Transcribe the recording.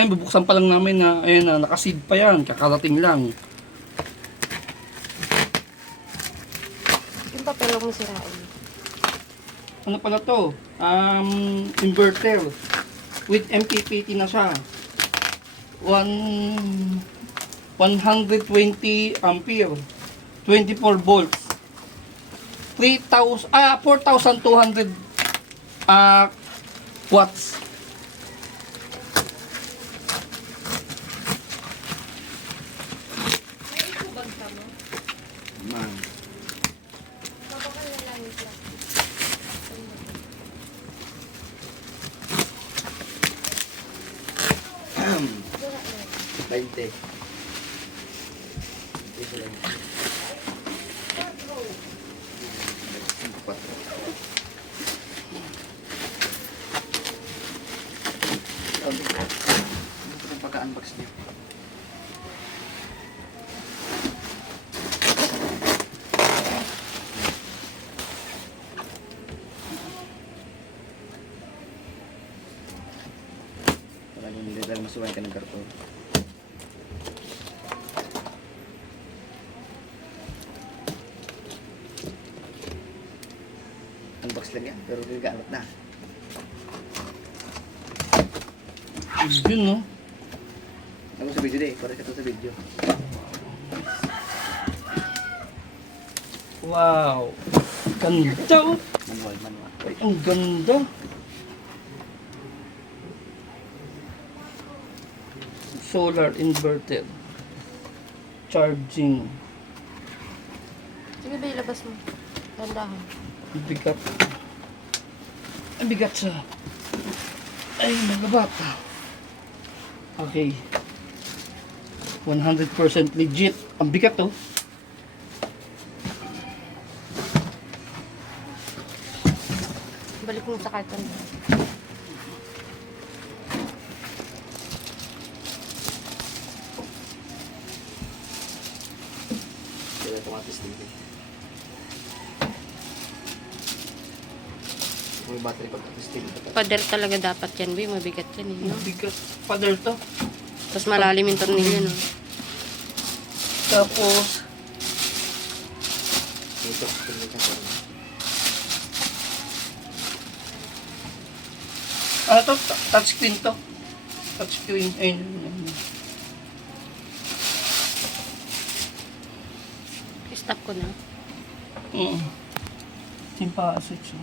Ayan, bubuksan pa lang namin na, ayan na, nakaseed pa yan, kakarating lang. Yung papel mo sirain. Ano pala to? Inverter. With MPPT na siya. 120 ampere. 24 volts. 4,200 watts. Man. Bainte. Ito lang. Pagka-unbox niya. Talagang hindi dahil masuway ka ng karton. Unbox lang yan, pero gagamit na. Yun, no? Ako sa video deh, para ka to sa video. Wow. Ganda, oh. Manual. Ay, ang ganda. Solar inverter. Charging. Sige ba ilabas mo? Gandahan. Ang bigat. Ang bigat siya. Ay, magabat. Okay. 100% legit. Ang bigat, oh. Balik mo sa karton. Kaya kamatis dito. May battery pag testing. Pader talaga dapat yan, Boy. Mabigat yan, eh. No? Ang bigat. Pader to. Tapos malalim yung tornilyo, no? Tapos, Ito. ano to? Touchscreen to. Touchscreen. Ayun. Stop ko na. Timpa switch.